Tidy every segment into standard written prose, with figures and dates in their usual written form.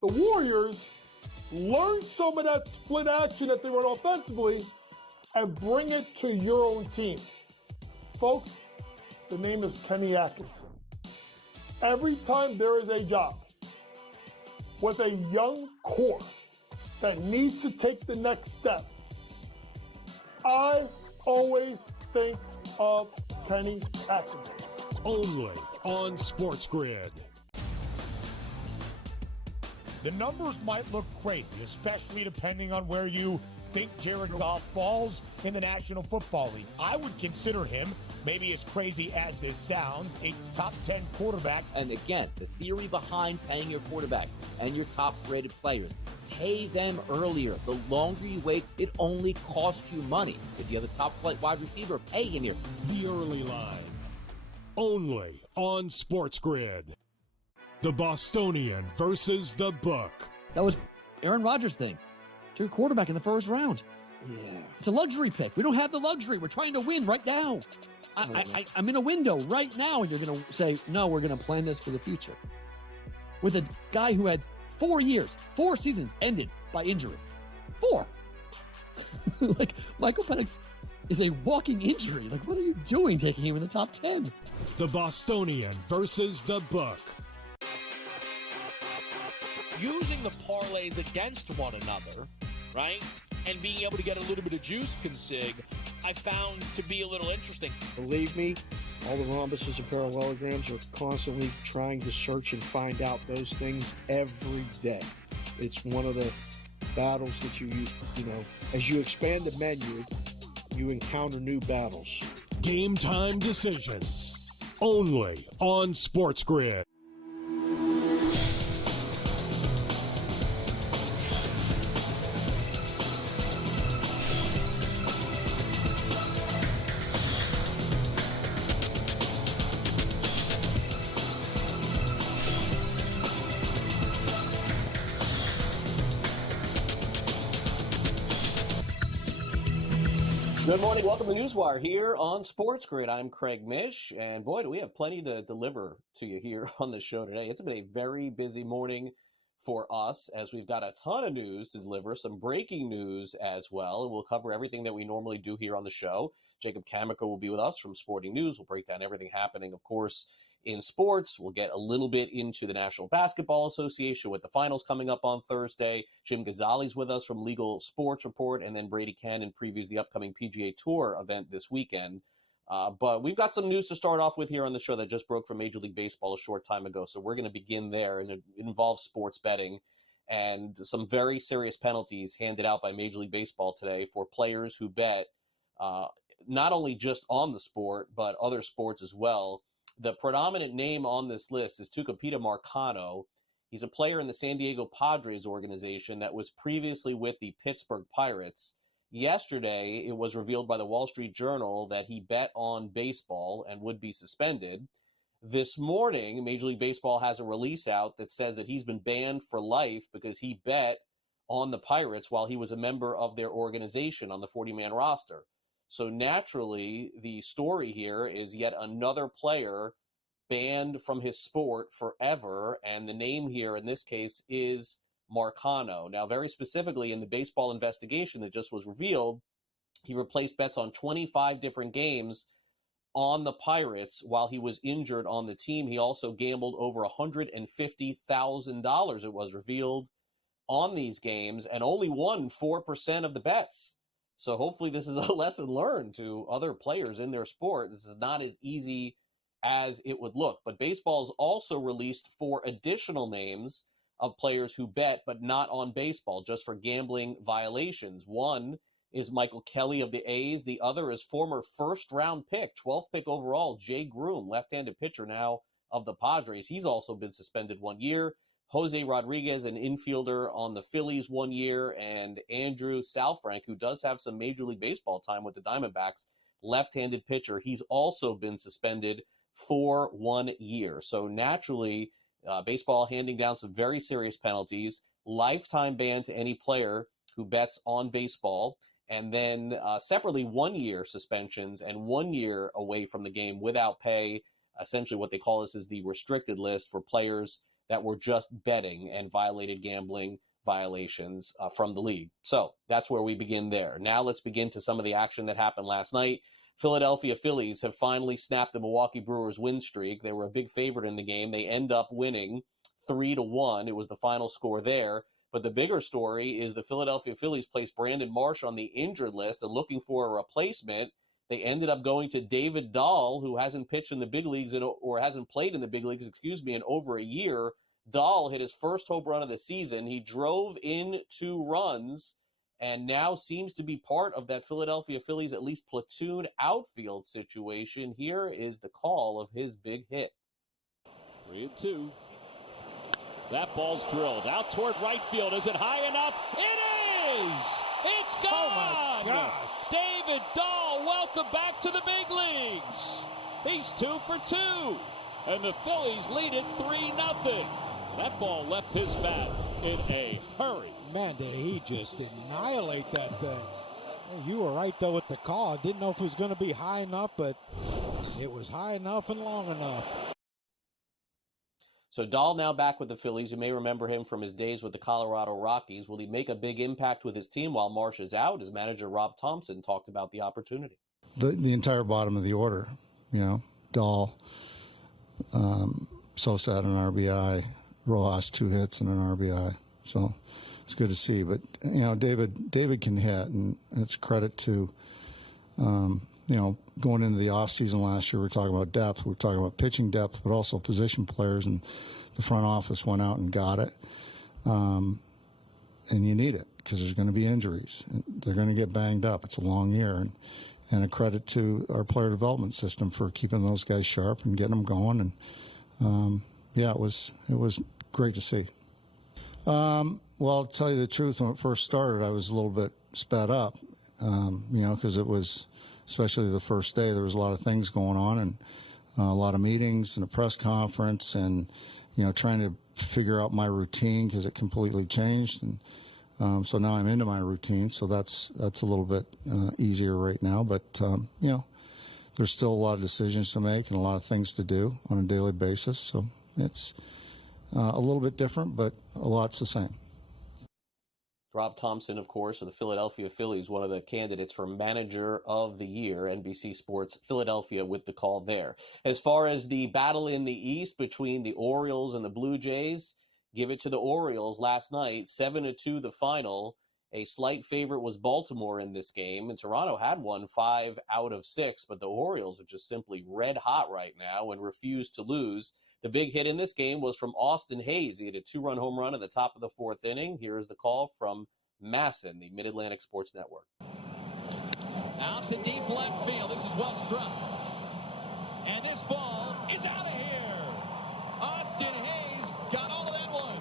the Warriors learn some of that split action that they run offensively and bring it to your own team. Folks, the name is Kenny Atkinson. Every time there is a job with a young core that needs to take the next step, I always think of Kenny Atkinson. Only on SportsGrid. The numbers might look crazy, especially depending on where you think Jared Goff falls in the National Football League. I would consider him, maybe as crazy as this sounds, a top 10 quarterback. And again, the theory behind paying your quarterbacks and your top-rated players, pay them earlier. The longer you wait, it only costs you money. If you have a top-flight wide receiver, pay him here. The early line. Only on SportsGrid. The Bostonian versus the Book. That was Aaron Rodgers' thing. To your quarterback in the first round. Yeah. It's a luxury pick. We don't have the luxury. We're trying to win right now. I'm in a window right now, and you're going to say, no, we're going to plan this for the future. With a guy who had 4 seasons ended by injury. 4. Like, Michael Penix is a walking injury. Like, what are you doing taking him in the top 10? The Bostonian versus the Book. Using the parlays against one another, right, and being able to get a little bit of juice consig, I found to be a little interesting. Believe me, all the rhombuses and parallelograms are constantly trying to search and find out those things every day. It's one of the battles that you know, as you expand the menu, you encounter new battles. Game time decisions. Only on SportsGrid. Good morning. Welcome to NewsWire here on SportsGrid. I'm Craig Mish, and boy, do we have plenty to deliver to you here on the show today. It's been a very busy morning for us as we've got a ton of news to deliver, some breaking news as well, and we'll cover everything that we normally do here on the show. Jacob Camenker will be with us from Sporting News. We'll break down everything happening, of course, in sports. We'll get a little bit into the National Basketball Association with the finals coming up on Thursday. Jim Gazzale's with us from Legal Sports Report, and then Brady Kannon previews the upcoming PGA Tour event this weekend. But we've got some news to start off with here on the show that just broke from Major League Baseball a short time ago. So we're going to begin there, and it involves sports betting and some very serious penalties handed out by Major League Baseball today for players who bet not only just on the sport, but other sports as well. The predominant name on this list is Tucupita Marcano. He's a player in the San Diego Padres organization that was previously with the Pittsburgh Pirates. Yesterday, it was revealed by the Wall Street Journal that he bet on baseball and would be suspended. This morning, Major League Baseball has a release out that says that he's been banned for life because he bet on the Pirates while he was a member of their organization on the 40-man roster. So naturally, the story here is yet another player banned from his sport forever, and the name here in this case is Marcano. Now, very specifically in the baseball investigation that just was revealed, he replaced bets on 25 different games on the Pirates while he was injured on the team. He also gambled over $150,000, it was revealed, on these games and only won 4% of the bets. So hopefully this is a lesson learned to other players in their sport. This is not as easy as it would look. But baseball has also released 4 additional names of players who bet, but not on baseball, just for gambling violations. One is Michael Kelly of the A's. The other is former first-round pick, 12th pick overall, Jay Groom, left-handed pitcher now of the Padres. He's also been suspended 1 year. Jose Rodriguez, an infielder on the Phillies 1 year, and Andrew Salfrank, who does have some Major League Baseball time with the Diamondbacks, left-handed pitcher. He's also been suspended for 1 year. So naturally, baseball handing down some very serious penalties, lifetime ban to any player who bets on baseball, and then separately 1 year suspensions and 1 year away from the game without pay. Essentially what they call this is the restricted list for players that were just betting and violated gambling violations from the league. So that's where we begin there. Now let's begin to some of the action that happened last night. Philadelphia Phillies have finally snapped the Milwaukee Brewers win streak. They were a big favorite in the game. They end up winning 3-1. It was the final score there. But the bigger story is the Philadelphia Phillies placed Brandon Marsh on the injured list and looking for a replacement. They ended up going to David Dahl, who hasn't pitched in the big leagues or hasn't played in the big leagues, in over a year. Dahl hit his first home run of the season. He drove in 2 runs and now seems to be part of that Philadelphia Phillies at least platoon outfield situation. Here is the call of his big hit. 3-2. That ball's drilled out toward right field. Is it high enough? It is! It's gone! Oh, my God. David Dahl, welcome back to the big leagues. He's 2 for 2. And the Phillies lead it 3-0. That ball left his bat in a hurry. Man, did he just annihilate that thing. You were right, though, with the call. I didn't know if it was going to be high enough, but it was high enough and long enough. So Dahl now back with the Phillies. You may remember him from his days with the Colorado Rockies. Will he make a big impact with his team while Marsh is out? His manager, Rob Thompson, talked about the opportunity. The entire bottom of the order, Dahl, Sosa had an RBI, Rojas 2 hits and an RBI. So it's good to see. But, David can hit, and it's a credit to, going into the offseason last year, we were talking about depth. We were talking about pitching depth, but also position players, and the front office went out and got it. And you need it because there's going to be injuries. They're going to get banged up. It's a long year. And a credit to our player development system for keeping those guys sharp and getting them going. And, it was great to see. Well, I'll tell you the truth, when it first started, I was a little bit sped up, because it was, especially the first day, there was a lot of things going on and a lot of meetings and a press conference and, trying to figure out my routine because it completely changed. And so now I'm into my routine, so that's a little bit easier right now. But, there's still a lot of decisions to make and a lot of things to do on a daily basis. So it's a little bit different, but a lot's the same. Rob Thompson, of course, of the Philadelphia Phillies, one of the candidates for Manager of the Year, NBC Sports Philadelphia with the call there. As far as the battle in the East between the Orioles and the Blue Jays, give it to the Orioles last night, 7-2 the final. A slight favorite was Baltimore in this game, and Toronto had won 5 out of 6, but the Orioles are just simply red hot right now and refuse to lose. The big hit in this game was from Austin Hayes. He had a 2-run home run at the top of the 4th inning. Here is the call from Masson, the Mid-Atlantic Sports Network. Out to deep left field. This is well struck. And this ball is out of here. Austin Hayes got all of that one.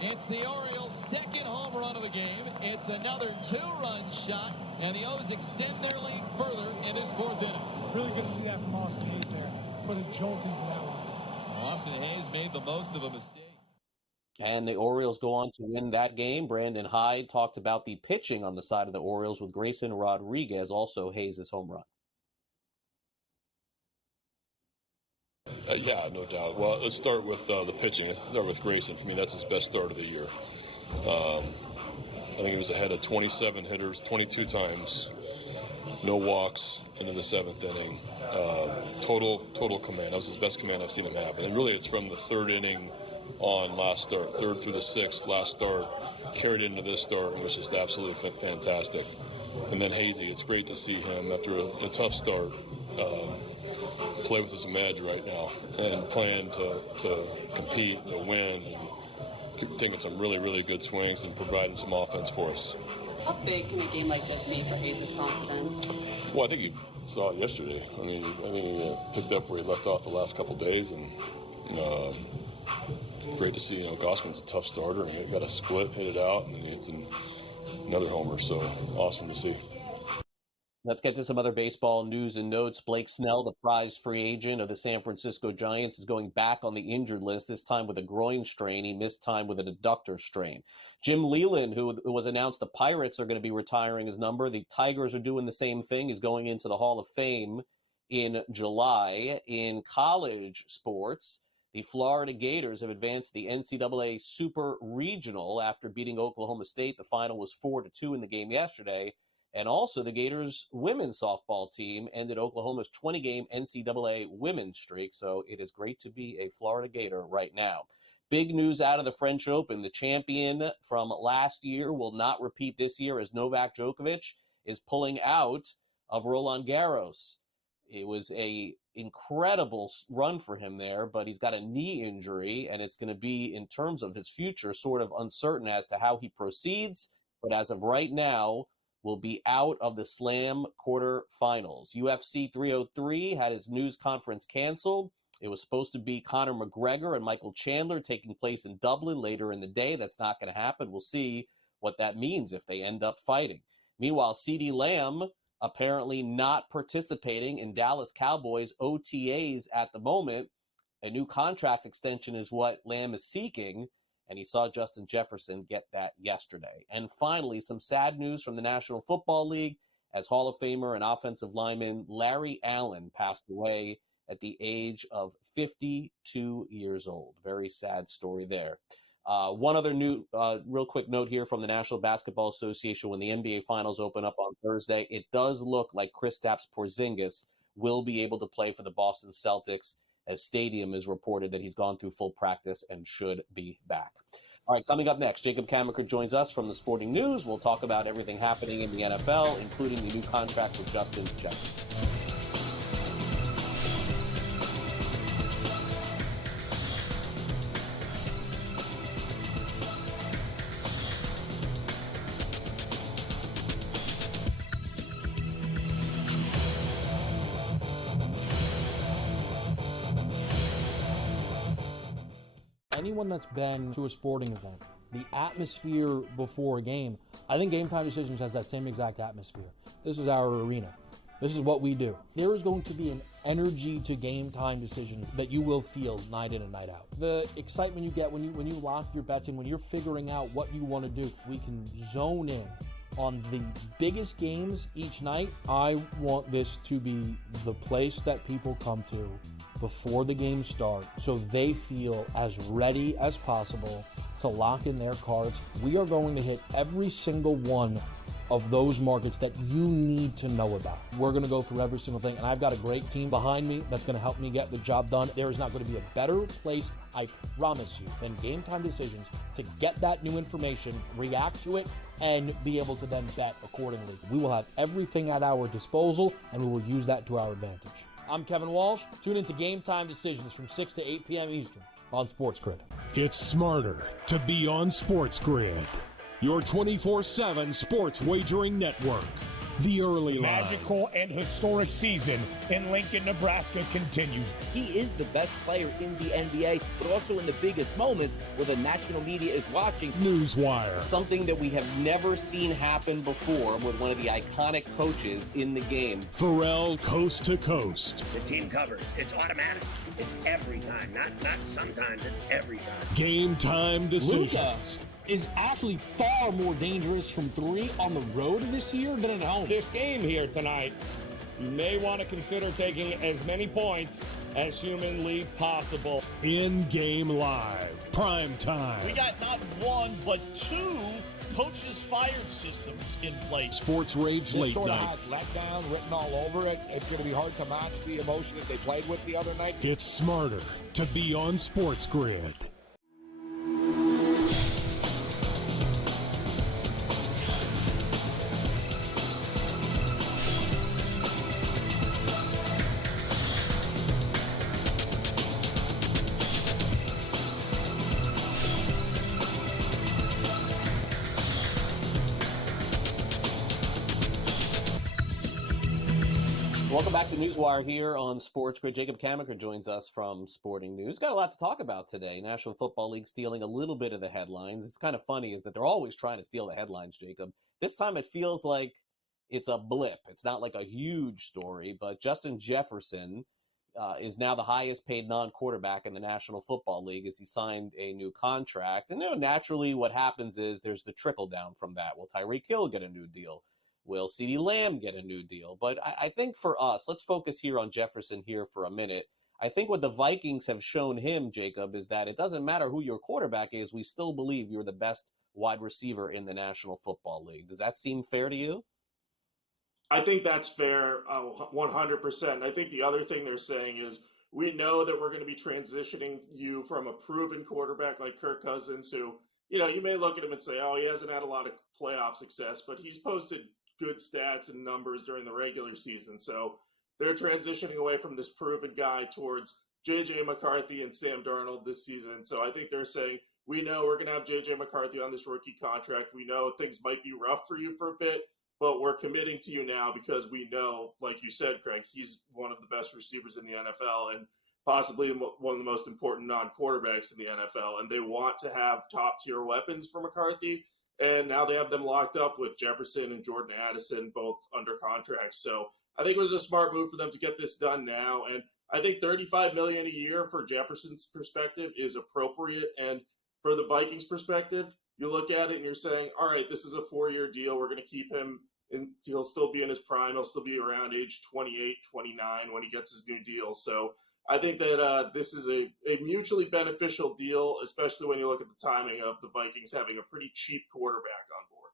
It's the Orioles' second home run of the game. It's another 2-run shot, and the O's extend their lead further in this 4th inning. Really good to see that from Austin Hayes there. Put a jolt into that one. Austin Hayes made the most of a mistake. And the Orioles go on to win that game. Brandon Hyde talked about the pitching on the side of the Orioles with Grayson Rodriguez, also Hayes' home run. Yeah, no doubt. Well, let's start with the pitching. Let's start with Grayson. For me, that's his best start of the year. I think he was ahead of 27 hitters 22 times. No walks into the 7th inning. Total command. That was his best command I've seen him have. And really, it's from the 3rd inning on last start, 3rd through the 6th, last start, carried into this start, and was just absolutely fantastic. And then Hazy, it's great to see him after a tough start play with some edge right now and plan to compete, to win, and taking some really, really good swings and providing some offense for us. How big can a game like this be for Hayes' confidence? Well, I think you saw it yesterday. I mean, he picked up where he left off the last couple of days, and great to see. Gossman's a tough starter, and he got a split, hit it out, and it's another homer. So awesome to see. Let's get to some other baseball news and notes. Blake Snell, the prize free agent of the San Francisco Giants, is going back on the injured list, this time with a groin strain. He missed time with an adductor strain. Jim Leland, who was announced the Pirates are going to be retiring his number. The Tigers are doing the same thing. He's going into the Hall of Fame in July. In college sports, The Florida Gators have advanced to the NCAA Super Regional after beating Oklahoma State. The final was 4-2 in the game yesterday. And also the Gators women's softball team ended Oklahoma's 20-game NCAA women's streak. So it is great to be a Florida Gator right now. Big news out of the French Open. The champion from last year will not repeat this year as Novak Djokovic is pulling out of Roland Garros. It was a incredible run for him there, but he's got a knee injury, and it's going to be, in terms of his future, sort of uncertain as to how he proceeds. But as of right now, will be out of the Slam quarterfinals. UFC 303 had its news conference canceled. It was supposed to be Conor McGregor and Michael Chandler taking place in Dublin later in the day. That's not going to happen. We'll see what that means if they end up fighting. Meanwhile, CeeDee Lamb apparently not participating in Dallas Cowboys OTAs at the moment. A new contract extension is what Lamb is seeking, and he saw Justin Jefferson get that yesterday. And finally, some sad news from the National Football League as Hall of Famer and offensive lineman Larry Allen passed away at the age of 52 years old. Very sad story there. One other real quick note here from the National Basketball Association. When the NBA Finals open up on Thursday, it does look like Kristaps Porzingis will be able to play for the Boston Celtics, as Stadium is reported that he's gone through full practice and should be back. All right, coming up next, Jacob Camenker joins us from the Sporting News. We'll talk about everything happening in the NFL, including the new contract with Justin Jefferson. Anyone that's been to a sporting event, the atmosphere before a game, I think Game Time Decisions has that same exact atmosphere. This is our arena. This is what we do. There is going to be an energy to Game Time Decisions that you will feel night in and night out. The excitement you get when you lock your bets in, when you're figuring out what you want to do, we can zone in on the biggest games each night. I want this to be the place that people come to before the games start so they feel as ready as possible to lock in their cards. We are going to hit every single one of those markets that you need to know about. We're going to go through every single thing, and I've got a great team behind me that's going to help me get the job done. There is not going to be a better place, I promise you, than Game Time Decisions to get that new information, react to it, and be able to then bet accordingly. We will have everything at our disposal, and we will use that to our advantage. I'm Kevin Walsh. Tune into Game Time Decisions from 6 to 8 p.m. Eastern on SportsGrid. It's smarter to be on SportsGrid, your 24/7 sports wagering network. The early line. Magical and historic season in Lincoln, Nebraska continues. He is the best player in the NBA, but also in the biggest moments where the national media is watching. NewsWire. Something that we have never seen happen before with one of the iconic coaches in the game. Pharrell Coast to Coast. The team covers. It's automatic. It's every time. Not sometimes. It's every time. Game Time Decisions. Luka is actually far more dangerous from three on the road this year than at home. This game here tonight, you may want to consider taking as many points as humanly possible. In-game live, prime time. We got not one, but two coaches fired systems in place. Sports Rage this Late sort Night. Of has letdown written all over it. It's going to be hard to match the emotion that they played with the other night. It's smarter to be on SportsGrid. Welcome back to NewsWire here on SportsGrid. Jacob Camenker joins us from Sporting News. Got a lot to talk about today. National Football League stealing a little bit of the headlines. It's kind of funny is that they're always trying to steal the headlines, Jacob. This time it feels like it's a blip. It's not like a huge story, but Justin Jefferson is now the highest paid non-quarterback in the National Football League as he signed a new contract. And naturally what happens is there's the trickle down from that. Will Tyreek Hill get a new deal? Will CeeDee Lamb get a new deal? But I think for us, let's focus here on Jefferson here for a minute. I think what the Vikings have shown him, Jacob, is that it doesn't matter who your quarterback is. We still believe you're the best wide receiver in the National Football League. Does that seem fair to you? I think that's fair, 100%. I think the other thing they're saying is we know that we're going to be transitioning you from a proven quarterback like Kirk Cousins, who, you may look at him and say, oh, he hasn't had a lot of playoff success, but he's posted good stats and numbers during the regular season. So they're transitioning away from this proven guy towards J.J. McCarthy and Sam Darnold this season. So I think they're saying, we know we're going to have J.J. McCarthy on this rookie contract. We know things might be rough for you for a bit, but we're committing to you now because we know, like you said, Craig, he's one of the best receivers in the NFL and possibly one of the most important non-quarterbacks in the NFL. And they want to have top-tier weapons for McCarthy. And now they have them locked up with Jefferson and Jordan Addison, both under contract. So I think it was a smart move for them to get this done now. And I think $35 million a year for Jefferson's perspective is appropriate. And for the Vikings perspective, you look at it and you're saying, all right, this is a 4-year deal. We're going to keep him, and he'll still be in his prime. He'll still be around age 28, 29 when he gets his new deal. So I think that this is a mutually beneficial deal, especially when you look at the timing of the Vikings having a pretty cheap quarterback on board.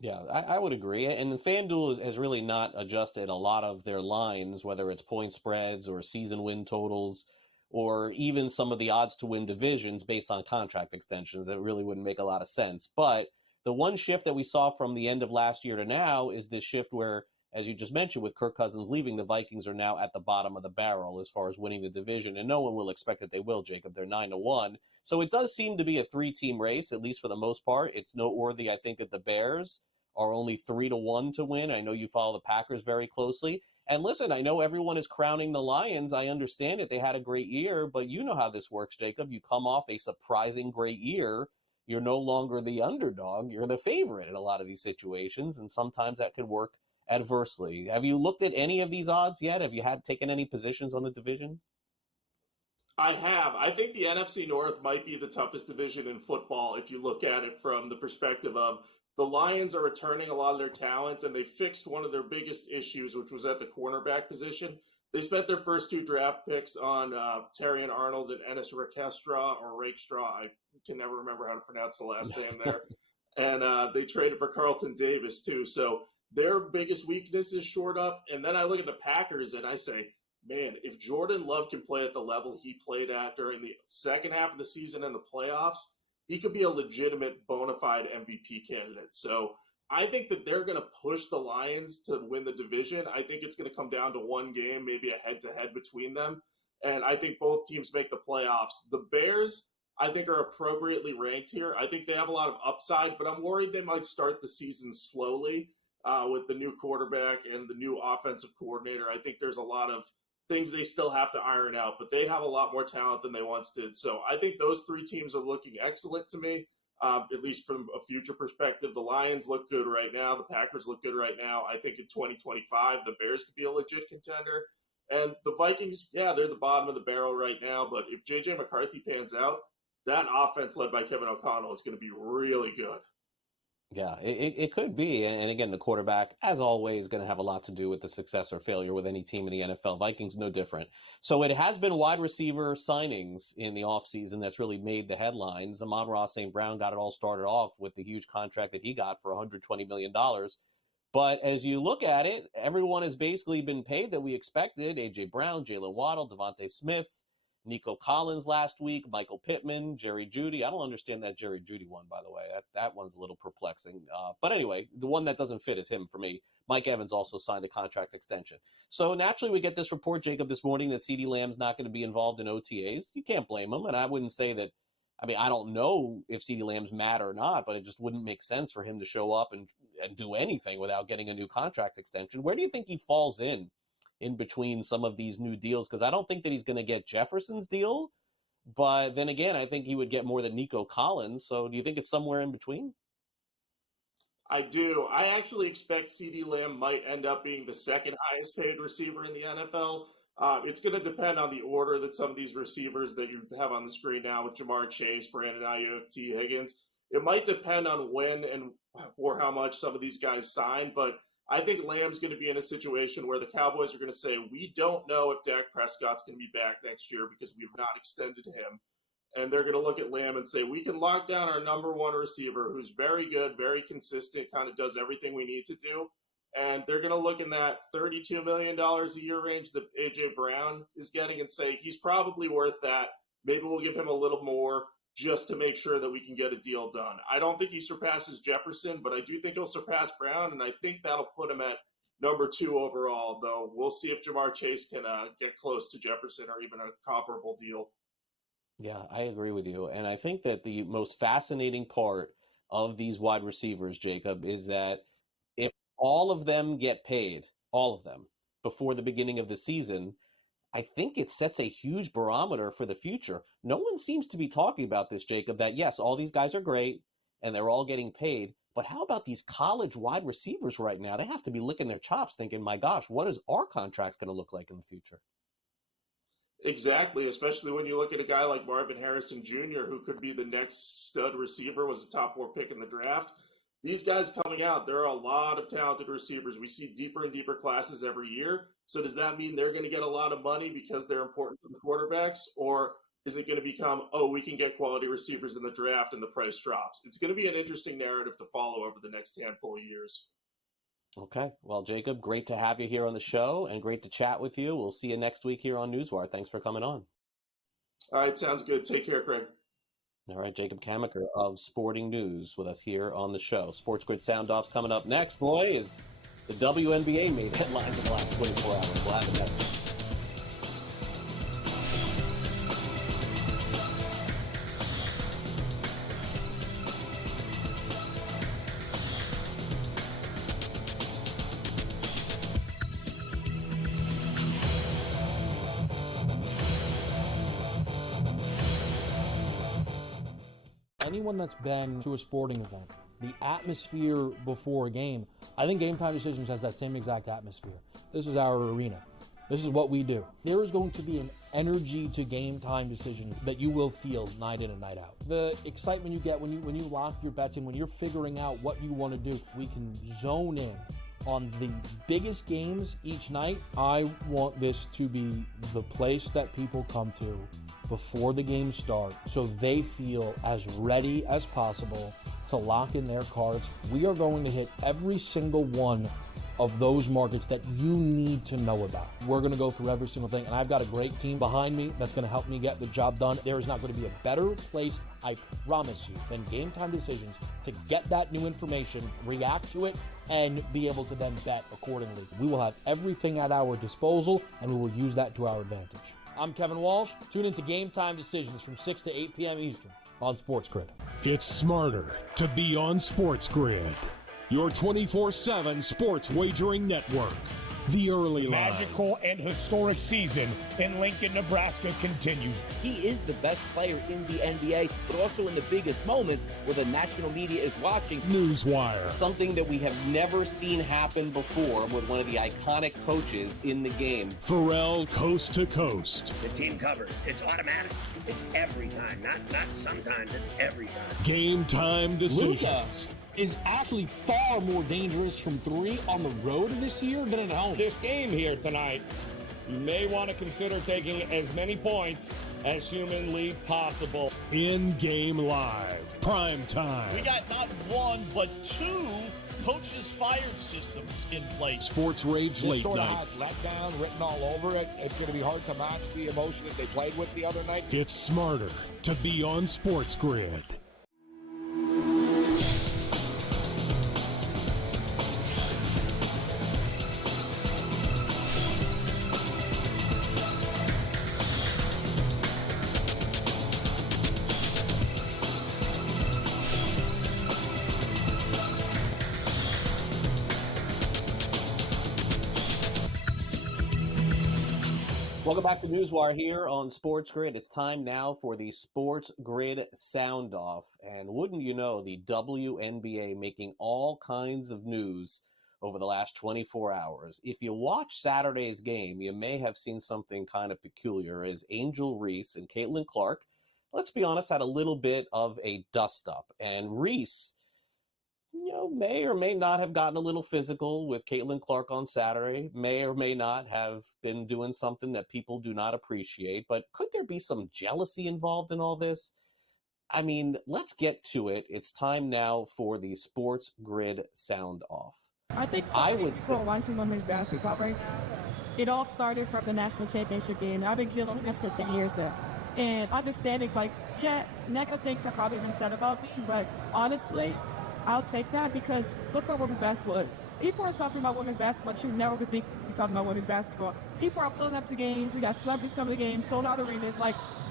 Yeah, I would agree. And FanDuel has really not adjusted a lot of their lines, whether it's point spreads or season win totals, or even some of the odds to win divisions based on contract extensions. That really wouldn't make a lot of sense. But the one shift that we saw from the end of last year to now is this shift where, as you just mentioned, with Kirk Cousins leaving, the Vikings are now at the bottom of the barrel as far as winning the division. And no one will expect that they will, Jacob. They're 9-1. So it does seem to be a 3-team race, at least for the most part. It's noteworthy, I think, that the Bears are only 3-1 to win. I know you follow the Packers very closely. And listen, I know everyone is crowning the Lions. I understand it. They had a great year, but you know how this works, Jacob. You come off a surprising great year. You're no longer the underdog. You're the favorite in a lot of these situations, and sometimes that could work adversely. Have you looked at any of these odds yet? Have you taken any positions on the division? I have. I think the NFC North might be the toughest division in football if you look at it from the perspective of the Lions are returning a lot of their talent, and they fixed one of their biggest issues, which was at the cornerback position. They spent their first 2 draft picks on Terrion Arnold and Ennis Rakestraw, or Rakestraw. I can never remember how to pronounce the last name there. And they traded for Carlton Davis, too. So their biggest weakness is short up. And then I look at the Packers, and I say, man, if Jordan Love can play at the level he played at during the second half of the season and the playoffs, he could be a legitimate bona fide MVP candidate. So I think that they're going to push the Lions to win the division. I think it's going to come down to one game, maybe a head-to-head between them. And I think both teams make the playoffs. The Bears, I think, are appropriately ranked here. I think they have a lot of upside, but I'm worried they might start the season slowly with the new quarterback and the new offensive coordinator. I think there's a lot of things they still have to iron out, but they have a lot more talent than they once did. So I think those 3 teams are looking excellent to me, at least from a future perspective. The Lions look good right now. The Packers look good right now. I think in 2025, the Bears could be a legit contender. And the Vikings, yeah, they're the bottom of the barrel right now, but if J.J. McCarthy pans out, that offense led by Kevin O'Connell is going to be really good. Yeah, it could be. And again, the quarterback, as always, going to have a lot to do with the success or failure with any team in the NFL. Vikings, no different. So it has been wide receiver signings in the offseason that's really made the headlines. Amon-Ra St. Brown got it all started off with the huge contract that he got for $120 million. But as you look at it, everyone has basically been paid that we expected. A.J. Brown, Jalen Waddle, Devontae Smith, Nico Collins last week, Michael Pittman, Jerry Jeudy. I don't understand that Jerry Jeudy one, by the way. That one's a little perplexing. But anyway, the one that doesn't fit is him for me. Mike Evans also signed a contract extension. So naturally we get this report, Jacob, this morning that CeeDee Lamb's not going to be involved in OTAs. You can't blame him. And I wouldn't say that, I mean, I don't know if CeeDee Lamb's mad or not, but it just wouldn't make sense for him to show up and do anything without getting a new contract extension. Where do you think he falls in between some of these new deals? Because I don't think that he's going to get Jefferson's deal, but then again, I think he would get more than Nico Collins. So do you think it's somewhere in between? I do. I actually expect CeeDee Lamb might end up being the second highest paid receiver in the NFL. It's going to depend on the order that some of these receivers that you have on the screen now with Jamar Chase, Brandon Ayuk, T. Higgins. It might depend on when and for how much some of these guys sign, but I think Lamb's going to be in a situation where the Cowboys are going to say, we don't know if Dak Prescott's going to be back next year because we have not extended him. And they're going to look at Lamb and say, we can lock down our number one receiver who's very good, very consistent, kind of does everything we need to do. And they're going to look in that $32 million a year range that A.J. Brown is getting and say, he's probably worth that. Maybe we'll give him a little more just to make sure that we can get a deal done. I don't think he surpasses Jefferson, but I do think he'll surpass Brown, and I think that'll put him at number 2 overall, though we'll see if Jamar Chase can get close to Jefferson or even a comparable deal. Yeah, I agree with you. And I think that the most fascinating part of these wide receivers, Jacob, is that if all of them get paid, all of them, before the beginning of the season, I think it sets a huge barometer for the future. No one seems to be talking about this, Jacob, that yes, all these guys are great and they're all getting paid. But how about these college wide receivers right now? They have to be licking their chops thinking, my gosh, what is our contracts going to look like in the future? Exactly, especially when you look at a guy like Marvin Harrison Jr., who could be the next stud receiver, was a top 4 pick in the draft. These guys coming out, there are a lot of talented receivers. We see deeper and deeper classes every year. So does that mean they're going to get a lot of money because they're important to the quarterbacks? Or is it going to become, oh, we can get quality receivers in the draft and the price drops? It's going to be an interesting narrative to follow over the next handful of years. Okay. Well, Jacob, great to have you here on the show and great to chat with you. We'll see you next week here on NewsWire. Thanks for coming on. All right. Sounds good. Take care, Craig. All right, Jacob Camenker of Sporting News with us here on the show. SportsGrid Sound Off's coming up next, boy, is the WNBA made headlines in the last 24 hours. We'll have it next. Anyone that's been to a sporting event, the atmosphere before a game, I think Game Time Decisions has that same exact atmosphere. This is our arena. This is what we do. There is going to be an energy to Game Time Decisions that you will feel night in and night out. The excitement you get when you lock your bets in, when you're figuring out what you want to do, we can zone in on the biggest games each night. I want this to be the place that people come to before the games start so they feel as ready as possible to lock in their cards. We are going to hit every single one of those markets that you need to know about. We're going to go through every single thing, and I've got a great team behind me that's going to help me get the job done. There is not going to be a better place, I promise you, than Game Time Decisions to get that new information, react to it, and be able to then bet accordingly. We will have everything at our disposal, and we will use that to our advantage. I'm Kevin Walsh. Tune into Game Time Decisions from 6 to 8 p.m. Eastern on SportsGrid. It's smarter to be on SportsGrid, your 24/7 sports wagering network. The early line. Magical and historic season in Lincoln, Nebraska continues. He is the best player in the NBA, but also in the biggest moments where the national media is watching. NewsWire. Something that we have never seen happen before with one of the iconic coaches in the game. Pharrell coast to coast. The team covers. It's automatic. It's every time. Not sometimes. It's every time. Game time decisions. Luka is actually far more dangerous from 3 on the road this year than at home. This game here tonight, you may want to consider taking as many points as humanly possible. In-game live. Prime time. We got not one, but 2 coaches fired systems in place. Sports Rage Late sort Night. of has letdown written all over it. It's going to be hard to match the emotion that they played with the other night. It's smarter to be on SportsGrid. Welcome back to NewsWire here on SportsGrid. It's time now for the SportsGrid Sound Off. And wouldn't you know, the WNBA making all kinds of news over the last 24 hours. If you watch Saturday's game, you may have seen something kind of peculiar as Angel Reese and Caitlin Clark, let's be honest, had a little bit of a dust-up. And Reese may or may not have gotten a little physical with Caitlin Clark on Saturday, may or may not have been doing something that people do not appreciate. But could there be some jealousy involved in all this? I mean, let's get to it. It's time now for the Sports Grid sound off. I think so. Watching women's basketball, right? It all started from the national championship game. I've been dealing with this for 10 years now. And understanding, negative things have probably been said about me, but honestly, I'll take that because look what women's basketball is. People are talking about women's basketball, but you never would think we'd be talking about women's basketball. People are pulling up to games. We got celebrities coming to games, sold out arenas,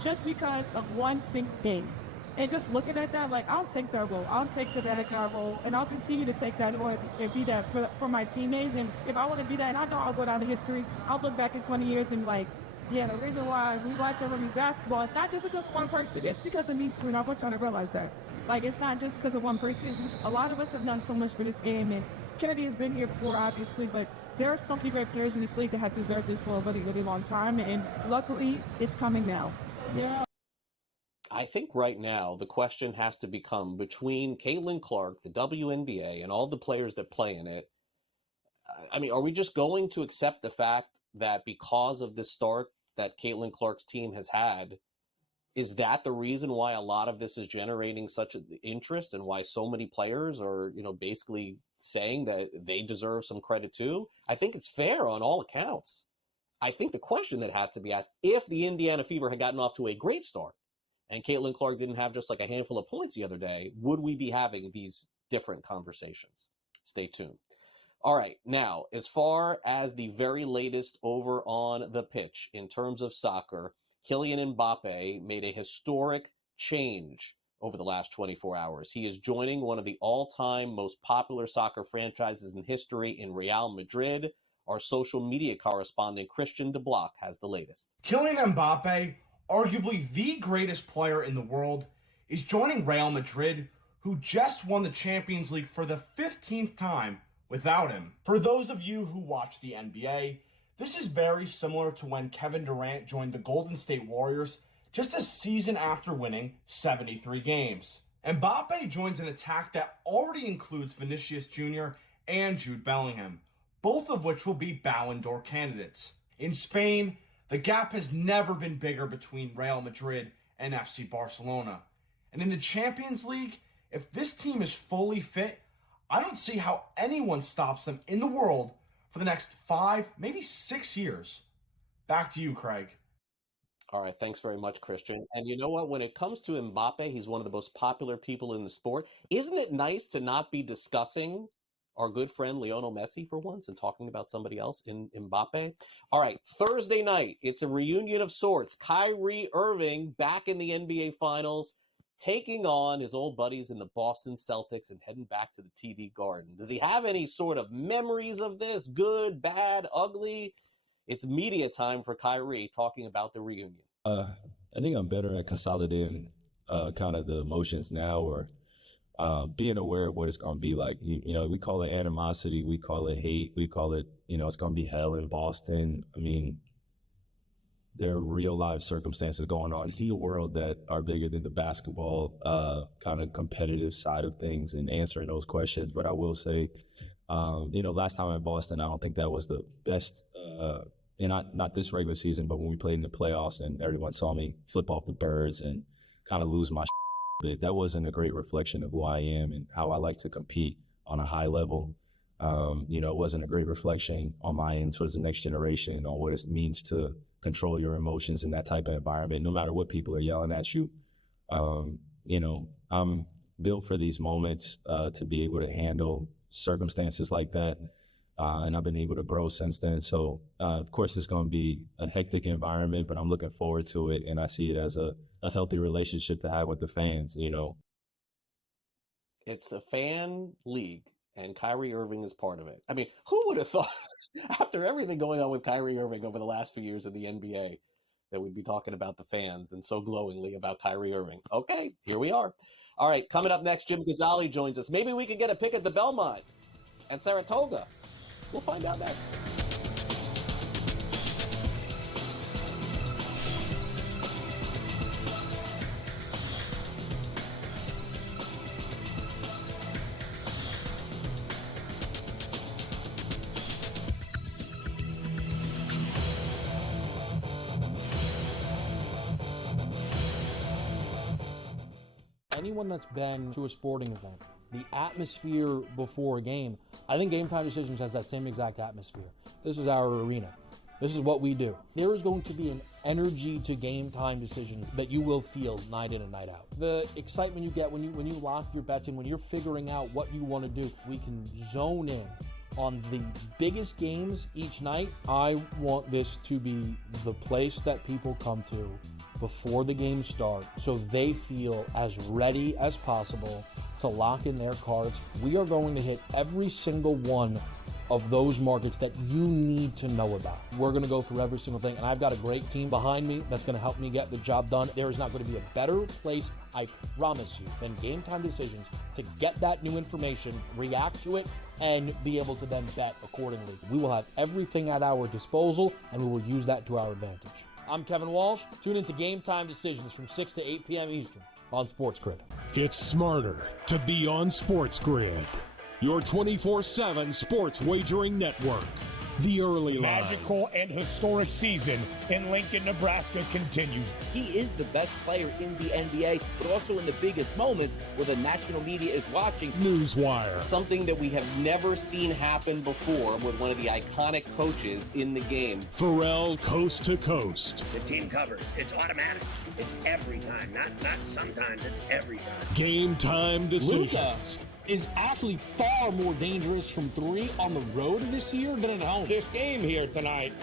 just because of one single game. And just looking at that, I'll take that role. I'll take the bad guy role, and I'll continue to take that role and be that for my teammates. And if I want to be that, and I know I'll go down to history, I'll look back in 20 years and be like, yeah, the reason why we watch women's basketball is not just because of one person. It's because of me, screwing. I want y'all to realize that. It's not just because of one person. A lot of us have done so much for this game, and Kennedy has been here before, obviously, but there are so many great players in this league that have deserved this for a really, really long time, and luckily, it's coming now. Yeah. I think right now the question has to become between Caitlin Clark, the WNBA, and all the players that play in it. I mean, are we just going to accept the fact that because of this start that Caitlin Clark's team has had, is that the reason why a lot of this is generating such an interest and why so many players are, basically saying that they deserve some credit too? I think it's fair on all accounts. I think the question that has to be asked, if the Indiana Fever had gotten off to a great start and Caitlin Clark didn't have just a handful of points the other day, would we be having these different conversations? Stay tuned. All right, now, as far as the very latest over on the pitch in terms of soccer, Kylian Mbappe made a historic change over the last 24 hours. He is joining one of the all-time most popular soccer franchises in history in Real Madrid. Our social media correspondent, Christian DeBlock, has the latest. Kylian Mbappe, arguably the greatest player in the world, is joining Real Madrid, who just won the Champions League for the 15th time without him. For those of you who watch the NBA, this is very similar to when Kevin Durant joined the Golden State Warriors just a season after winning 73 games. Mbappe joins an attack that already includes Vinicius Jr. and Jude Bellingham, both of which will be Ballon d'Or candidates. In Spain, the gap has never been bigger between Real Madrid and FC Barcelona. And in the Champions League, if this team is fully fit, I don't see how anyone stops them in the world for the next 5, maybe 6 years. Back to you, Craig. All right, thanks very much, Christian. And you know what? When it comes to Mbappe, he's one of the most popular people in the sport. Isn't it nice to not be discussing our good friend Lionel Messi for once and talking about somebody else in Mbappe? All right, Thursday night, it's a reunion of sorts. Kyrie Irving back in the NBA Finals, taking on his old buddies in the Boston Celtics and heading back to the TD Garden. Does he have any sort of memories of this? Good, bad, ugly? It's media time for Kyrie talking about the reunion. I think I'm better at consolidating kind of the emotions now, or being aware of what it's going to be like. We call it animosity, we call it hate, we call it, it's going to be hell in Boston. I mean, there are real life circumstances going on in the world that are bigger than the basketball kind of competitive side of things and answering those questions. But I will say, last time in Boston, I don't think that was the best, and not this regular season, but when we played in the playoffs and everyone saw me flip off the birds and kind of lose my bit. That wasn't a great reflection of who I am and how I like to compete on a high level. It wasn't a great reflection on my end towards the next generation on what it means to control your emotions in that type of environment, no matter what people are yelling at you. I'm built for these moments to be able to handle circumstances like that. And I've been able to grow since then. So, of course, it's going to be a hectic environment, but I'm looking forward to it. And I see it as a healthy relationship to have with the fans, It's the fan league, and Kyrie Irving is part of it. I mean, who would have thought, after everything going on with Kyrie Irving over the last few years in the NBA, that we'd be talking about the fans and so glowingly about Kyrie Irving? Okay, here we are. All right, coming up next, Jim Gazzale joins us. Maybe we could get a pick at the Belmont and Saratoga. We'll find out next. anyone that's been to a sporting event, the atmosphere before a game, I think Game Time Decisions has that same exact atmosphere. This is our arena. This is what we do. There is going to be an energy to Game Time Decisions that you will feel night in and night out. The excitement you get when you lock your bets in, when you're figuring out what you want to do, we can zone in on the biggest games each night. I want this to be the place that people come to before the games start so they feel as ready as possible to lock in their cards. We are going to hit every single one of those markets that you need to know about. We're going to go through every single thing, and I've got a great team behind me that's going to help me get the job done. There is not going to be a better place, I promise you, than Game Time Decisions to get that new information, react to it, and be able to then bet accordingly. We will have everything at our disposal, and we will use that to our advantage. I'm Kevin Walsh. Tune into Game Time Decisions from 6 to 8 p.m. Eastern on SportsGrid. It's smarter to be on SportsGrid, your 24/7 sports wagering network. The early line. Magical and historic season in Lincoln, Nebraska continues. He is the best player in the NBA, but also in the biggest moments where the national media is watching. NewsWire. Something that we have never seen happen before with one of the iconic coaches in the game. Pharrell coast to coast. The team covers. It's automatic. It's every time. Not sometimes. It's every time. Game Time Decisions. Luka is actually far more dangerous from three on the road this year than at home. This game here tonight,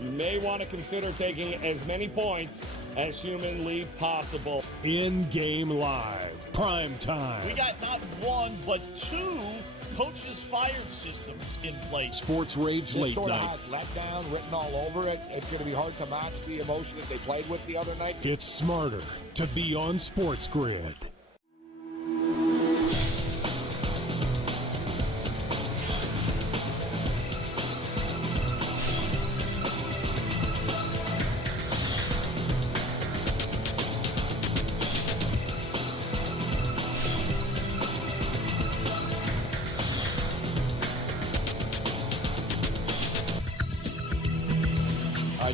you may want to consider taking as many points as humanly possible. In-game live. Prime time. We got not one, but two coaches fired systems in place. Sports Rage This Late sort Night. of has letdown written all over it. It's going to be hard to match the emotion that they played with the other night. It's smarter to be on SportsGrid.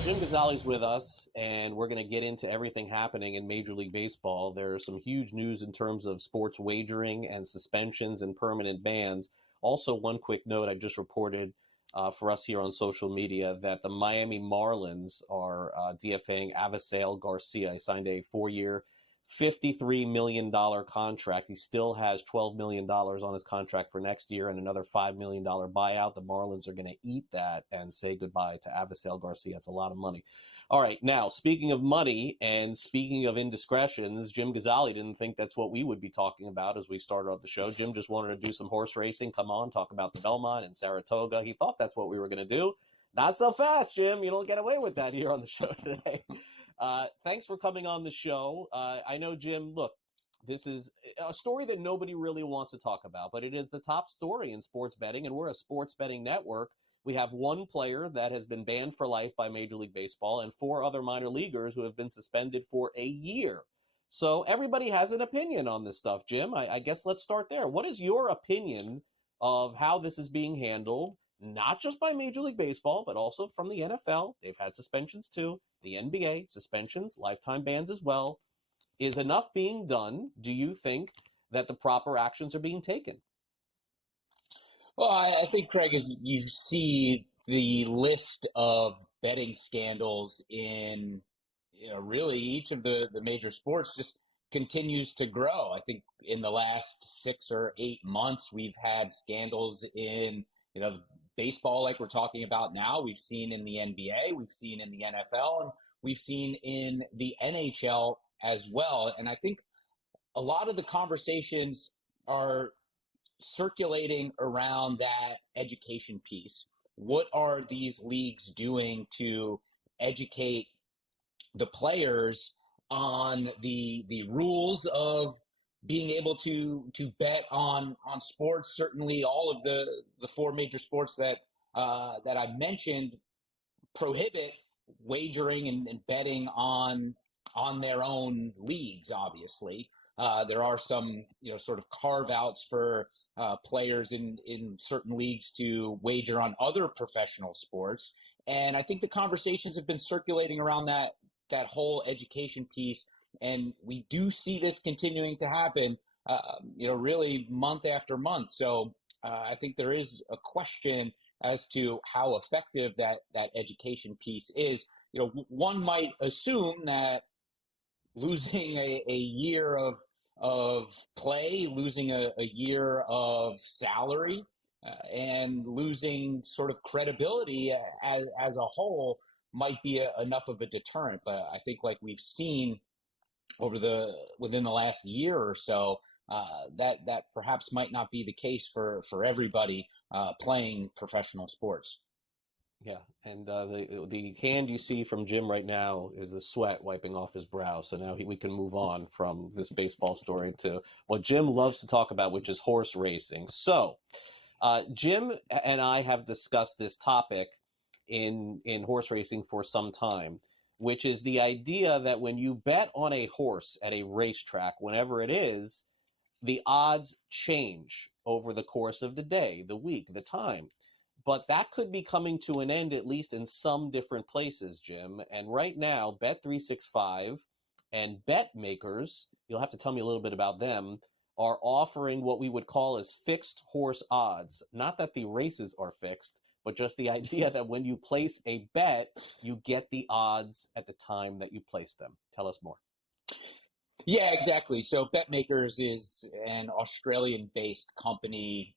Jim Gazzale's with us, and we're going to get into everything happening in Major League Baseball. There's some huge news in terms of sports wagering and suspensions and permanent bans. Also, one quick note I just reported for us here on social media that the Miami Marlins are DFAing Gazzale Garcia. He signed a 4-year, $53 million contract. He still has $12 million on his contract for next year and another $5 million buyout. The Marlins are going to eat that and say goodbye to Gazzale Garcia. It's a lot of money. All right, now, speaking of money and speaking of indiscretions, Jim Gazzale didn't think that's what we would be talking about as we started off the show. Jim just wanted to do some horse racing, come on, talk about the Belmont and Saratoga. He thought that's what we were going to do. Not so fast, Jim. You don't get away with that here on the show today. Thanks for coming on the show. I know, Jim, look, this is a story that nobody really wants to talk about, but it is the top story in sports betting, and we're a sports betting network. We have one player that has been banned for life by Major League Baseball and 4 other minor leaguers who have been suspended for a year. So everybody has an opinion on this stuff, Jim. I guess let's start there. What is your opinion of how this is being handled? Not just by Major League Baseball, but also from the NFL. They've had suspensions too. The NBA, suspensions, lifetime bans as well. Is enough being done? Do you think that the proper actions are being taken? Well, I think, Craig, as you see the list of betting scandals in really each of the major sports just continues to grow. I think in the last 6 or 8 months, we've had scandals in baseball like we're talking about now. We've seen in the NBA, we've seen in the NFL, and we've seen in the NHL as well. And I think a lot of the conversations are circulating around that education piece. What are these leagues doing to educate the players on the rules of being able to bet on sports? Certainly all of the 4 major sports that I mentioned prohibit wagering and betting on their own leagues, obviously. There are some sort of carve-outs for players in certain leagues to wager on other professional sports. And I think the conversations have been circulating around that whole education piece And we do see this continuing to happen, really month after month. So I think there is a question as to how effective that education piece is. One might assume that losing a year of play, losing a year of salary, and losing sort of credibility as a whole might be enough of a deterrent. But I think, like we've seen within the last year or so, that perhaps might not be the case for everybody playing professional sports. Yeah, and the hand you see from Jim right now is the sweat wiping off his brow. So now we can move on from this baseball story to what Jim loves to talk about, which is horse racing. So Jim and I have discussed this topic in horse racing for some time, which is the idea that when you bet on a horse at a racetrack, whenever it is, the odds change over the course of the day, the week, the time. But that could be coming to an end, at least in some different places, Jim. And right now, Bet365 and BetMakers, you'll have to tell me a little bit about them, are offering what we would call as fixed horse odds. Not that the races are fixed, but just the idea that when you place a bet, you get the odds at the time that you place them. Tell us more. Yeah, exactly. So BetMakers is an Australian-based company,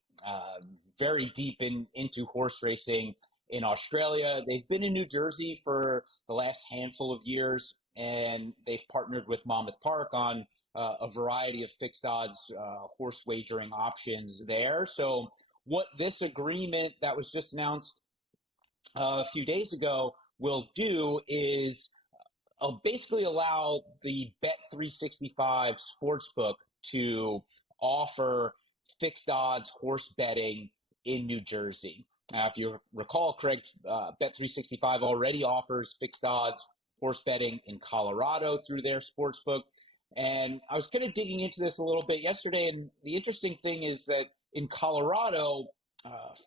very deep into horse racing in Australia. They've been in New Jersey for the last handful of years, and they've partnered with Monmouth Park on a variety of fixed odds horse wagering options there. So what this agreement that was just announced a few days ago will do is basically allow the Bet365 sportsbook to offer fixed odds horse betting in New Jersey. If you recall, Craig, Bet365 already offers fixed odds horse betting in Colorado through their sportsbook. And I was kind of digging into this a little bit yesterday, and the interesting thing is that in Colorado,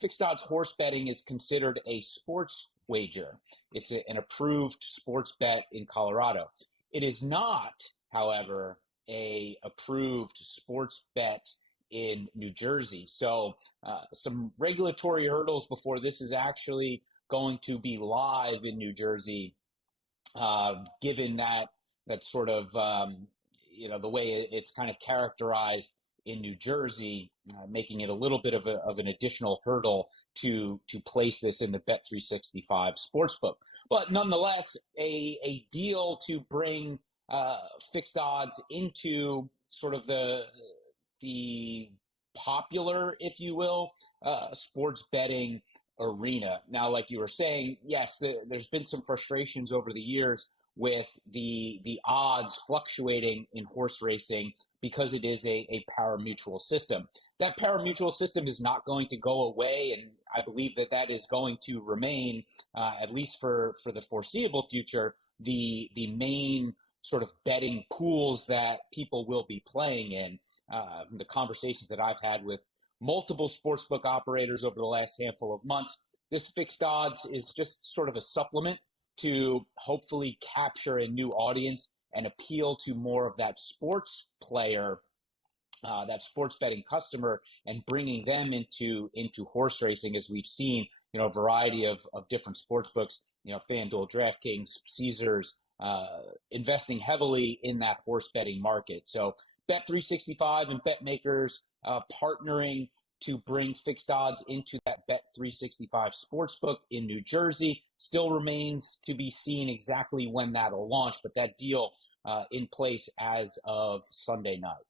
fixed odds horse betting is considered a sports wager. It's an approved sports bet in Colorado. It is not, however, a approved sports bet in New Jersey. So some regulatory hurdles before this is actually going to be live in New Jersey, given that sort of, the way it's kind of characterized in New Jersey, making it a little bit of an additional hurdle to place this in the Bet365 sportsbook. But nonetheless, a deal to bring fixed odds into sort of the popular, if you will, sports betting arena. Now, like you were saying, yes, there's been some frustrations over the years with the odds fluctuating in horse racing because it is a pari-mutuel system. That pari-mutuel system is not going to go away, and I believe that is going to remain, at least for the foreseeable future, the main sort of betting pools that people will be playing in. The conversations that I've had with multiple sportsbook operators over the last handful of months, this fixed odds is just sort of a supplement to hopefully capture a new audience and appeal to more of that sports player, that sports betting customer, and bringing them into horse racing, as we've seen, a variety of different sports books, FanDuel, DraftKings, Caesars, investing heavily in that horse betting market. So Bet365 and BetMakers partnering to bring fixed odds into that Bet365 sportsbook in New Jersey. Still remains to be seen exactly when that'll launch, but that deal in place as of Sunday night.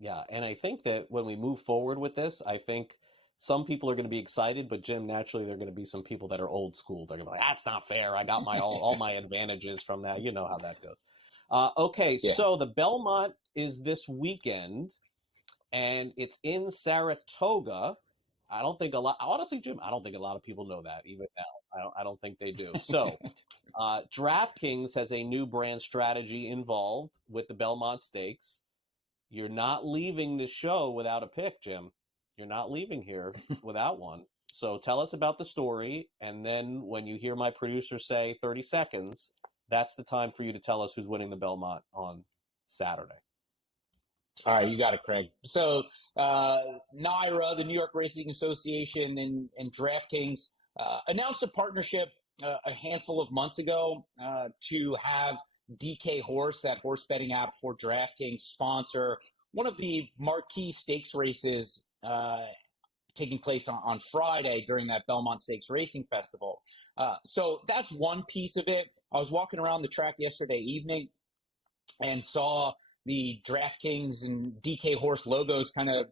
Yeah, and I think that when we move forward with this, I think some people are going to be excited, but Jim, naturally, there are going to be some people that are old school. They're going to be like, that's not fair. I got all my advantages from that. You know how that goes. Okay, yeah. So the Belmont is this weekend, and it's in Saratoga. I don't think honestly, Jim, I don't think a lot of people know that even now. I don't think they do. So DraftKings has a new brand strategy involved with the Belmont Stakes. You're not leaving the show without a pick, Jim. You're not leaving here without one. So tell us about the story, and then when you hear my producer say 30 seconds, that's the time for you to tell us who's winning the Belmont on Saturday. All right, you got it, Craig. So NYRA, the New York Racing Association, and DraftKings announced a partnership a handful of months ago to have DK Horse, that horse betting app for DraftKings, sponsor one of the marquee stakes races taking place on Friday during that Belmont Stakes Racing Festival. So that's one piece of it. I was walking around the track yesterday evening and saw the DraftKings and DK Horse logos kind of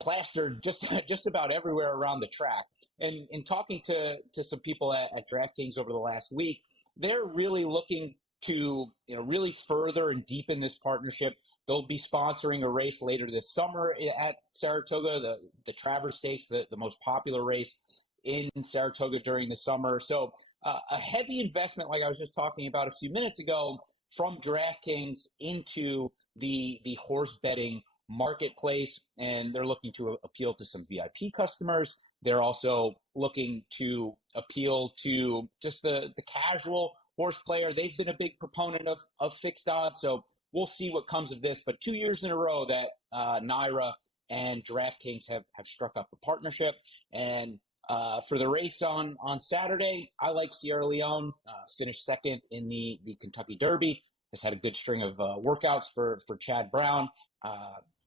plastered just about everywhere around the track. And in talking to some people at DraftKings over the last week, they're really looking to really further and deepen this partnership. They'll be sponsoring a race later this summer at Saratoga, the Travers Stakes, the most popular race in Saratoga during the summer. So a heavy investment, like I was just talking about a few minutes ago, from DraftKings into the horse betting marketplace, and they're looking to appeal to some VIP customers. They're also looking to appeal to just the casual horse player. They've been a big proponent of fixed odds, so we'll see what comes of this. But 2 years in a row that NYRA and DraftKings have struck up a partnership. And for the race on Saturday, I like Sierra Leone, finished second in the Kentucky Derby. Has had a good string of workouts for Chad Brown.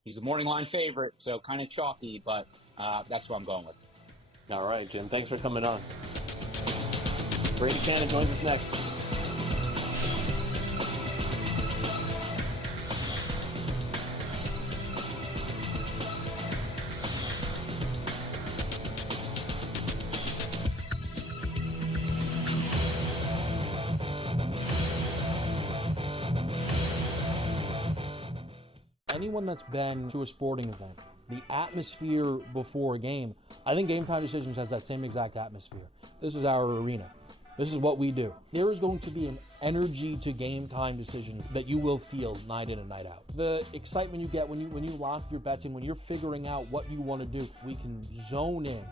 He's a morning line favorite, so kind of chalky, but that's what I'm going with. All right, Jim. Thanks for coming on. Brady Kannon joins us next. Anyone that's been to a sporting event, the atmosphere before a game, I think Game Time Decisions has that same exact atmosphere. This is our arena. This is what we do. There is going to be an energy to Game Time Decisions that you will feel night in and night out. The excitement you get when you lock your bets in, when you're figuring out what you want to do, we can zone in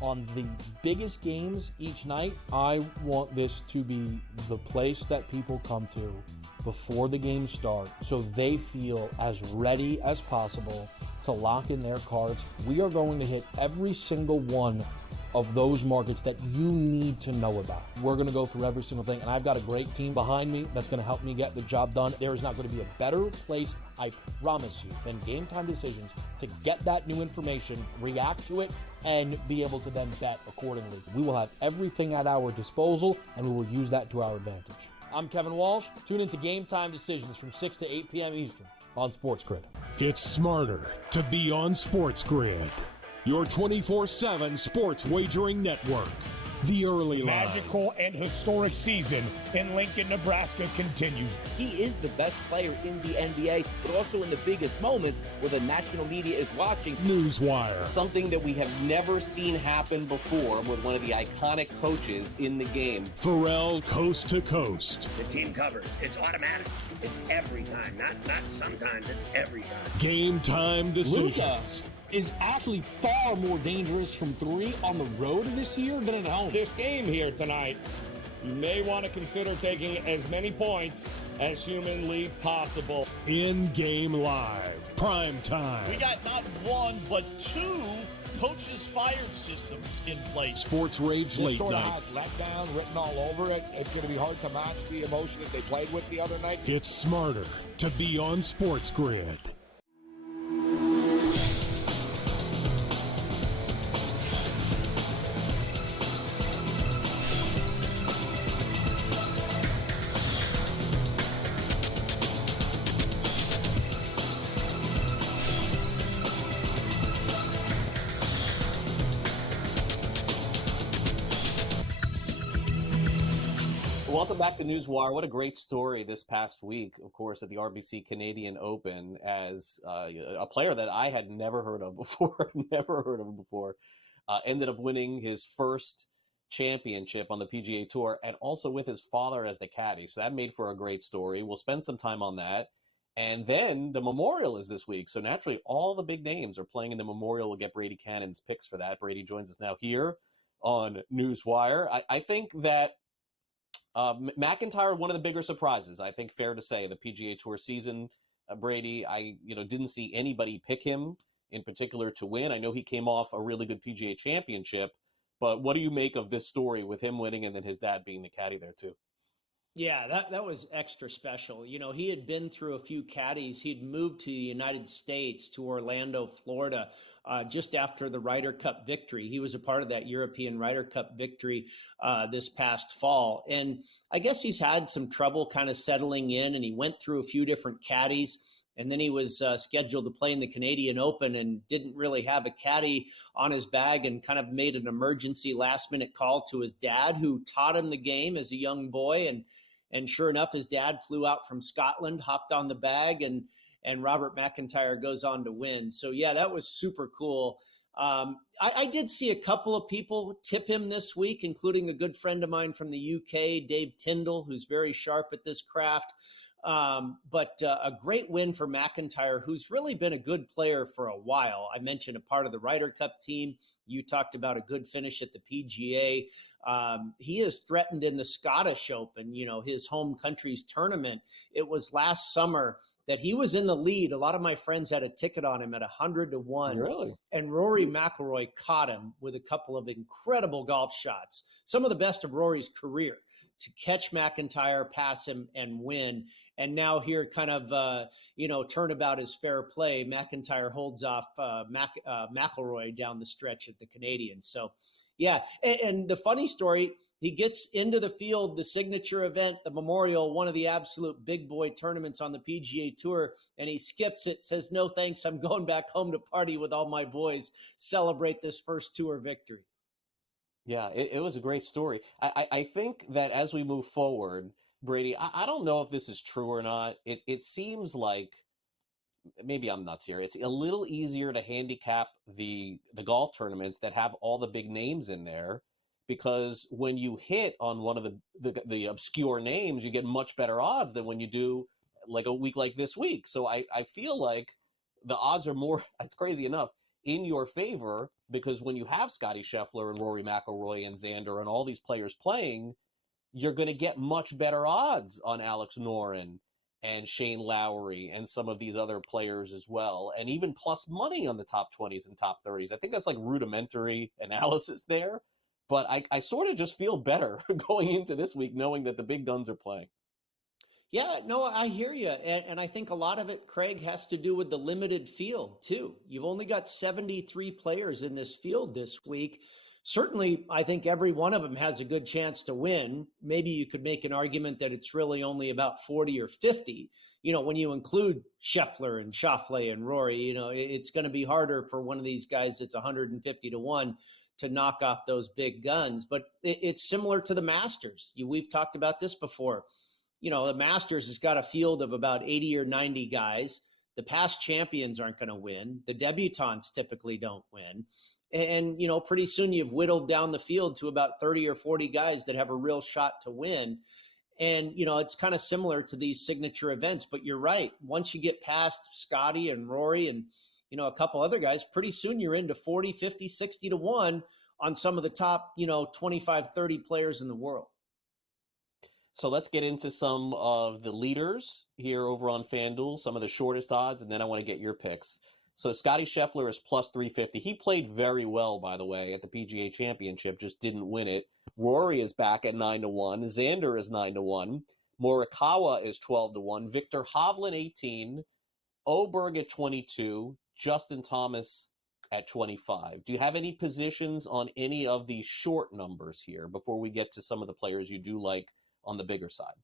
on the biggest games each night. I want this to be the place that people come to before the games start so they feel as ready as possible to lock in their cards. We are going to hit every single one of those markets that you need to know about. We're going to go through every single thing, and I've got a great team behind me that's going to help me get the job done. There is not going to be a better place, I promise you, than Game Time Decisions to get that new information, react to it, and be able to then bet accordingly. We will have everything at our disposal, and we will use that to our advantage. I'm Kevin Walsh. Tune into Game Time Decisions from 6 to 8 p.m. Eastern on SportsGrid. It's smarter to be on SportsGrid, your 24/7 sports wagering network. The early line. Magical and historic season in Lincoln, Nebraska continues. He is the best player in the NBA, but also in the biggest moments where the national media is watching. NewsWire. Something that we have never seen happen before with one of the iconic coaches in the game. Pharrell coast to coast. The team covers. It's automatic. It's every time. Not sometimes. It's every time. Game Time Decisions. Luka is actually far more dangerous from three on the road this year than at home. This game here tonight, you may want to consider taking as many points as humanly possible. In-game live, prime time. We got not one, but two coaches fired systems in place. Sports Rage This late sort of night. has letdown written all over it. It's going to be hard to match the emotion that they played with the other night. It's smarter to be on SportsGrid. Welcome back to NewsWire. What a great story this past week, of course, at the RBC Canadian Open, as a player that I had never heard of before, ended up winning his first championship on the PGA Tour, and also with his father as the caddy. So that made for a great story. We'll spend some time on that. And then the Memorial is this week. So naturally, all the big names are playing in the Memorial. We'll get Brady Cannon's picks for that. Brady joins us now here on NewsWire. I think that McIntyre, one of the bigger surprises, I think, fair to say, the PGA Tour season. Brady, I didn't see anybody pick him in particular to win. I know he came off a really good PGA Championship, but what do you make of this story with him winning and then his dad being the caddy there too? Yeah, that was extra special. He had been through a few caddies. He'd moved to the United States, to Orlando, Florida, just after the Ryder Cup victory. He was a part of that European Ryder Cup victory this past fall. And I guess he's had some trouble kind of settling in, and he went through a few different caddies. And then he was scheduled to play in the Canadian Open and didn't really have a caddy on his bag, and kind of made an emergency last-minute call to his dad, who taught him the game as a young boy. And sure enough, his dad flew out from Scotland, hopped on the bag, and Robert McIntyre goes on to win. So, yeah, that was super cool. I did see a couple of people tip him this week, including a good friend of mine from the UK, Dave Tyndall, who's very sharp at this craft. But a great win for McIntyre, who's really been a good player for a while. I mentioned a part of the Ryder Cup team. You talked about a good finish at the PGA. He is threatened in the Scottish Open, his home country's tournament. It was last summer that he was in the lead. A lot of my friends had a ticket on him at 100-1. Really? And Rory McIlroy caught him with a couple of incredible golf shots, some of the best of Rory's career, to catch McIntyre, pass him, and win. And now here, kind of, turnabout is fair play. McIntyre holds off McIlroy down the stretch at the Canadian. So, yeah. And the funny story, he gets into the field, the signature event, the Memorial, one of the absolute big boy tournaments on the PGA Tour, and he skips it, says, no thanks, I'm going back home to party with all my boys, celebrate this first tour victory. Yeah, it was a great story. I think that as we move forward, Brady, I don't know if this is true or not. It seems like, maybe I'm nuts here, it's a little easier to handicap the golf tournaments that have all the big names in there, because when you hit on one of the obscure names, you get much better odds than when you do like a week like this week. So I feel like the odds are more, it's crazy enough, in your favor, because when you have Scottie Scheffler and Rory McIlroy and Xander and all these players playing, you're going to get much better odds on Alex Noren and Shane Lowry and some of these other players as well, and even plus money on the top 20s and top 30s. I think that's like rudimentary analysis there, but I sort of just feel better going into this week knowing that the big guns are playing. Yeah, no, I hear you. And I think a lot of it, Craig, has to do with the limited field, too. You've only got 73 players in this field this week. Certainly, I think every one of them has a good chance to win. Maybe you could make an argument that it's really only about 40 or 50. When you include Scheffler and Schauffele and Rory, it's going to be harder for one of these guys that's 150-1 to knock off those big guns. But it's similar to the Masters. We've talked about this before. The Masters has got a field of about 80 or 90 guys. The past champions aren't going to win. The debutantes typically don't win. And, pretty soon you've whittled down the field to about 30 or 40 guys that have a real shot to win. And, it's kind of similar to these signature events. But you're right. Once you get past Scotty and Rory and, a couple other guys, pretty soon you're into 40, 50, 60-1 on some of the top, 25, 30 players in the world. So let's get into some of the leaders here over on FanDuel, some of the shortest odds, and then I want to get your picks. So Scottie Scheffler is plus 350. He played very well, by the way, at the PGA Championship, just didn't win it. Rory is back at 9-1. Xander is 9-1. Morikawa is 12-1. Victor Hovland, 18. Oberg at 22. Justin Thomas at 25. Do you have any positions on any of these short numbers here before we get to some of the players you do like on the bigger side?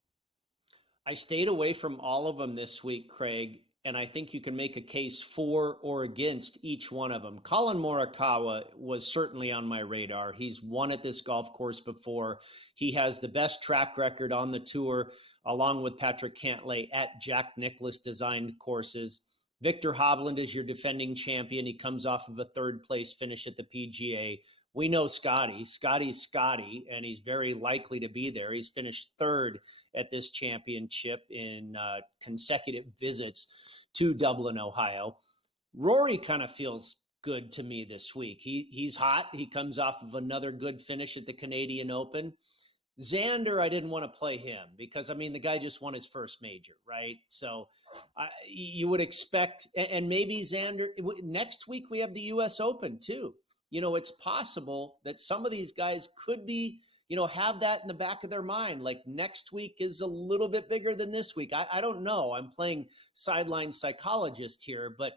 I stayed away from all of them this week, Craig, and I think you can make a case for or against each one of them. Colin Morikawa was certainly on my radar. He's won at this golf course before. He has the best track record on the tour, along with Patrick Cantlay at Jack Nicklaus designed courses. Victor Hovland is your defending champion. He comes off of a third-place finish at the PGA. We know Scotty's Scotty, and he's very likely to be there. He's finished third at this championship in consecutive visits to Dublin, Ohio. Rory kind of feels good to me this week. He's hot. He comes off of another good finish at the Canadian Open. Xander, I didn't want to play him because, I mean, the guy just won his first major, right? So you would expect, and maybe Xander, next week we have the U.S. Open too. You know, it's possible that some of these guys could be, you know, have that in the back of their mind. Like next week is a little bit bigger than this week. I don't know. I'm playing sideline psychologist here, but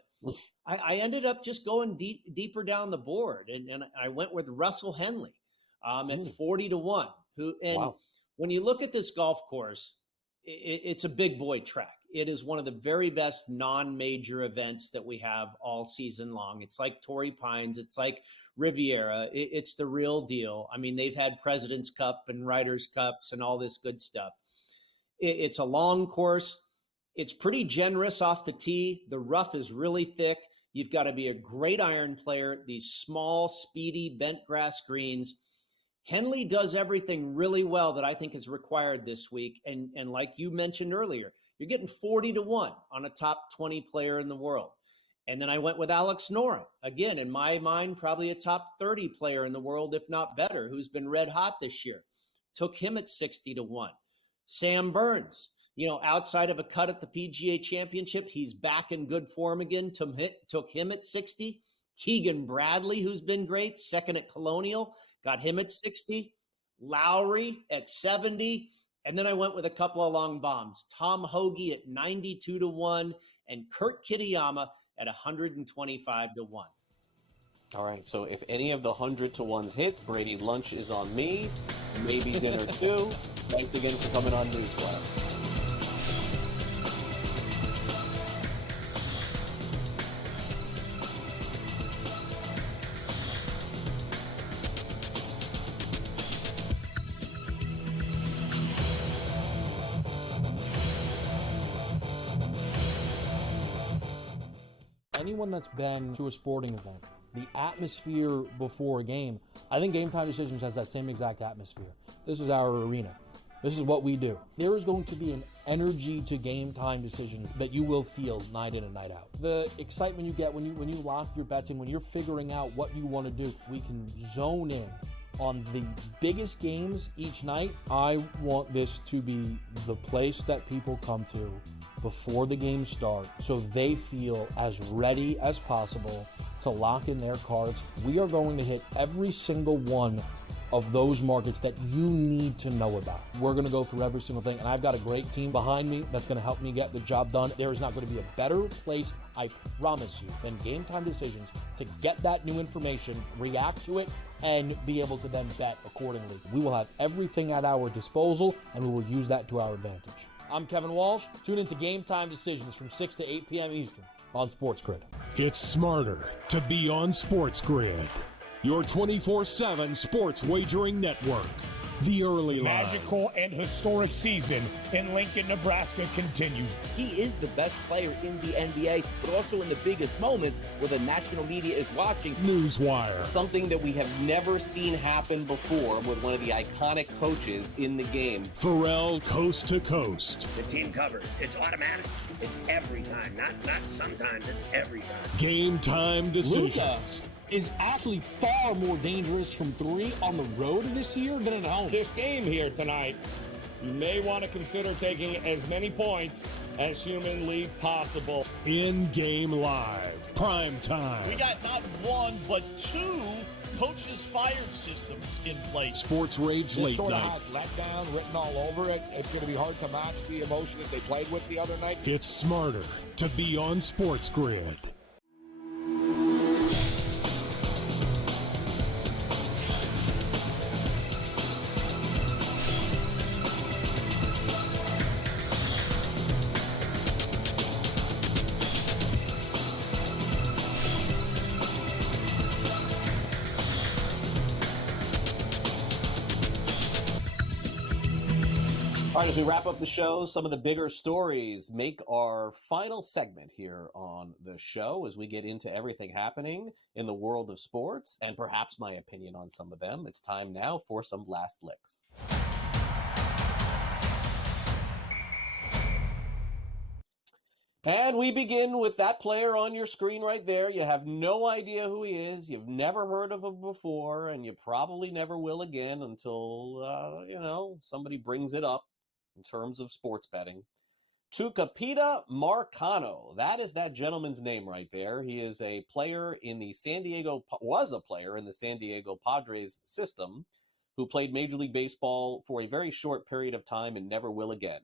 I ended up just going deeper down the board. And I went with Russell Henley at 40-1. When you look at this golf course, it's a big boy track. It is one of the very best non-major events that we have all season long. It's like Torrey Pines. It's like Riviera. It's the real deal. I mean, they've had President's Cup and Ryder's Cups and all this good stuff. It's a long course. It's pretty generous off the tee. The rough is really thick. You've got to be a great iron player. These small, speedy, bent grass greens. Henley does everything really well that I think is required this week. And like you mentioned earlier, you're getting 40-1 on a top 20 player in the world. And then I went with Alex Noren. Again, in my mind, probably a top 30 player in the world, if not better, who's been red hot this year. Took him at 60-1. Sam Burns, you know, outside of a cut at the PGA Championship, he's back in good form again. Took him at 60. Keegan Bradley, who's been great, second at Colonial, got him at 60. Lowry at 70. And then I went with a couple of long bombs. Tom Hoagie at 92-1 and Kurt Kitayama at 125-1. All right, so if any of the 100-1s hits, Brady, lunch is on me. Maybe dinner too. Thanks again for coming on NewsWire. Anyone that's been to a sporting event, the atmosphere before a game, I think Game Time Decisions has that same exact atmosphere. This is our arena. This is what we do. There is going to be an energy to Game Time Decisions that you will feel night in and night out. The excitement you get when you lock your bets in, when you're figuring out what you want to do, we can zone in on the biggest games each night. I want this to be the place that people come to before the games start so they feel as ready as possible to lock in their cards. We are going to hit every single one of those markets that you need to know about. We're going to go through every single thing, and I've got a great team behind me that's going to help me get the job done. There is not going to be a better place, I promise you, than Game Time Decisions to get that new information, react to it, and be able to then bet accordingly. We will have everything at our disposal, and we will use that to our advantage. I'm Kevin Walsh. Tune into Game Time Decisions from 6 to 8 p.m. Eastern on SportsGrid. It's smarter to be on SportsGrid, your 24/7 sports wagering network. The early line. Magical and historic season in Lincoln, Nebraska continues. He is the best player in the NBA, but also in the biggest moments where the national media is watching. NewsWire. Something that we have never seen happen before with one of the iconic coaches in the game. Pharrell Coast to Coast. The team covers. It's automatic. It's every time. Not sometimes. It's every time. Game Time Decisions. Luka is actually far more dangerous from three on the road this year than at home. This game here tonight, you may want to consider taking as many points as humanly possible. In-game live. Prime time. We got not one, but two coaches fired systems in place. Sports Rage This Late sort Night. of has letdown written all over it. It's going to be hard to match the emotion that they played with the other night. It's smarter to be on SportsGrid. All right, as we wrap up the show, some of the bigger stories make our final segment here on the show as we get into everything happening in the world of sports and perhaps my opinion on some of them. It's time now for some last licks. And we begin with that player on your screen right there. You have no idea who he is. You've never heard of him before, and you probably never will again until, somebody brings it up in terms of sports betting. Tucupita Marcano. That is that gentleman's name right there. He is a player in the San Diego Padres system who played Major League Baseball for a very short period of time and never will again.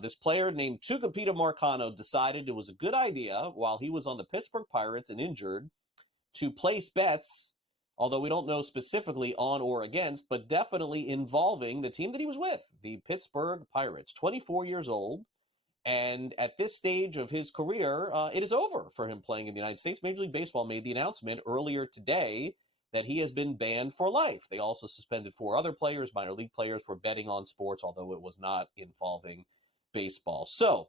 This player named Tucupita Marcano decided it was a good idea while he was on the Pittsburgh Pirates and injured to place bets, although we don't know specifically on or against, but definitely involving the team that he was with, the Pittsburgh Pirates. 24 years old, and at this stage of his career, it is over for him playing in the United States. Major League Baseball made the announcement earlier today that he has been banned for life. They also suspended 4 other players, minor league players, for betting on sports, although it was not involving baseball. So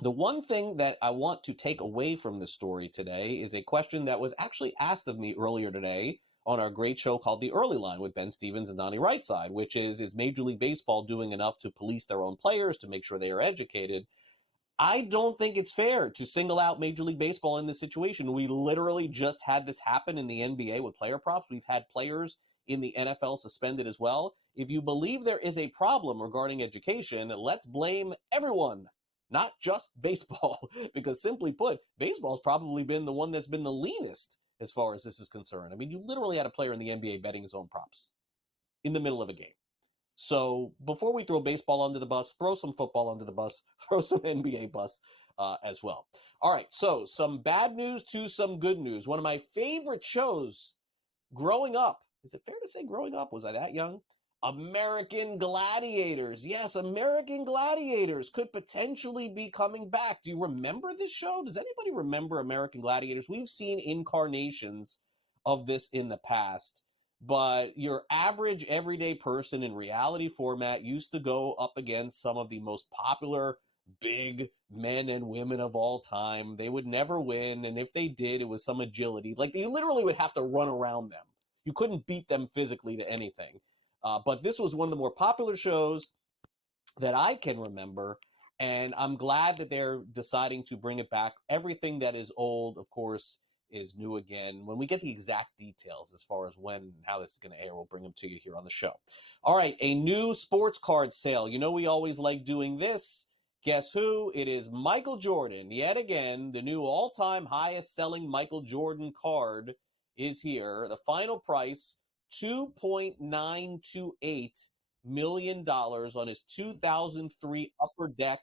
the one thing that I want to take away from this story today is a question that was actually asked of me earlier today on our great show called The Early Line with Ben Stevens and Donnie Rightside, which is Major League Baseball doing enough to police their own players, to make sure they are educated? I don't think it's fair to single out Major League Baseball in this situation. We literally just had this happen in the NBA with player props. We've had players in the NFL suspended as well. If you believe there is a problem regarding education, let's blame everyone, not just baseball, because simply put, baseball's probably been the one that's been the leanest as far as this is concerned. I mean, you literally had a player in the NBA betting his own props in the middle of a game. So before we throw baseball under the bus, throw some football under the bus, throw some NBA bus as well. All right, so some bad news to some good news. One of my favorite shows growing up, is it fair to say growing up? Was I that young? American Gladiators. Yes, American Gladiators could potentially be coming back. Do you remember this show? Does anybody remember American Gladiators? We've seen incarnations of this in the past, but your average everyday person in reality format used to go up against some of the most popular big men and women of all time. They would never win, and if they did, it was some agility. Like, they literally would have to run around them. You couldn't beat them physically to anything. But this was one of the more popular shows that I can remember, and I'm glad that they're deciding to bring it back. Everything that is old, of course, is new again. When we get the exact details as far as when and how this is going to air, we'll bring them to you here on the show. All right, a new sports card sale. You know we always like doing this. Guess who? It is Michael Jordan. Yet again, the new all-time highest-selling Michael Jordan card is here. The final price, $2.928 million on his 2003 Upper Deck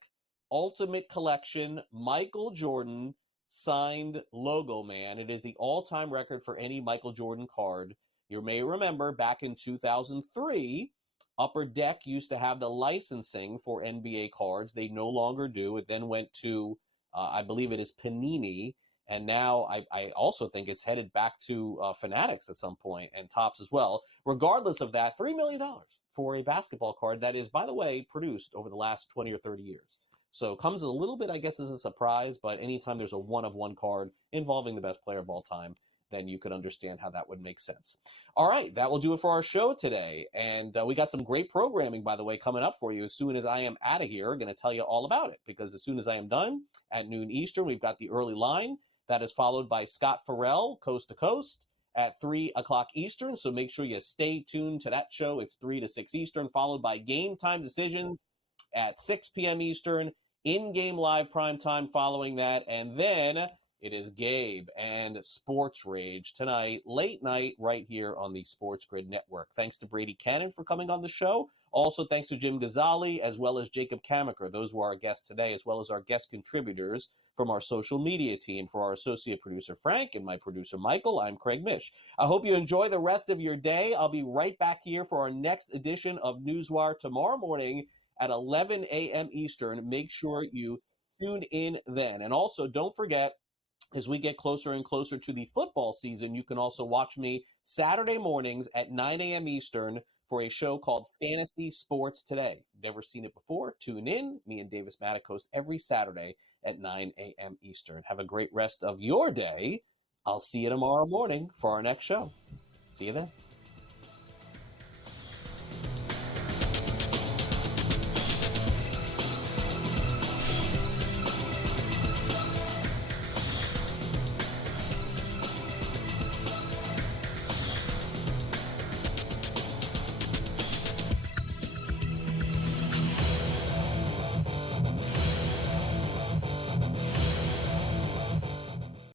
Ultimate Collection Michael Jordan signed Logo Man. It is the all-time record for any Michael Jordan card. You may remember back in 2003, Upper Deck used to have the licensing for NBA cards. They no longer do. It then went to, I believe it is Panini. And now I also think it's headed back to Fanatics at some point, and Topps as well. Regardless of that, $3 million for a basketball card that is, by the way, produced over the last 20 or 30 years. So comes a little bit, I guess, as a surprise, but anytime there's a one-of-one card involving the best player of all time, then you could understand how that would make sense. All right, that will do it for our show today. And we got some great programming, by the way, coming up for you. As soon as I am out of here, I'm going to tell you all about it, because as soon as I am done at noon Eastern, we've got the early line. That is followed by Scott Farrell, Coast to Coast, at 3 o'clock Eastern. So make sure you stay tuned to that show. It's 3 to 6 Eastern, followed by Game Time Decisions at 6 p.m. Eastern, in-game live prime time following that. And then it is Gabe and Sports Rage tonight, late night, right here on the SportsGrid Network. Thanks to Brady Kannon for coming on the show. Also, thanks to Jim Gazzale, as well as Jacob Camenker. Those were our guests today, as well as our guest contributors from our social media team. For our associate producer, Frank, and my producer, Michael, I'm Craig Mish. I hope you enjoy the rest of your day. I'll be right back here for our next edition of NewsWire tomorrow morning at 11 a.m. Eastern. Make sure you tune in then. And also, don't forget, as we get closer and closer to the football season, you can also watch me Saturday mornings at 9 a.m. Eastern for a show called Fantasy Sports Today. Never seen it before? Tune in. Me and Davis Maddock host every Saturday at 9 a.m. Eastern. Have a great rest of your day. I'll see you tomorrow morning for our next show. See you then.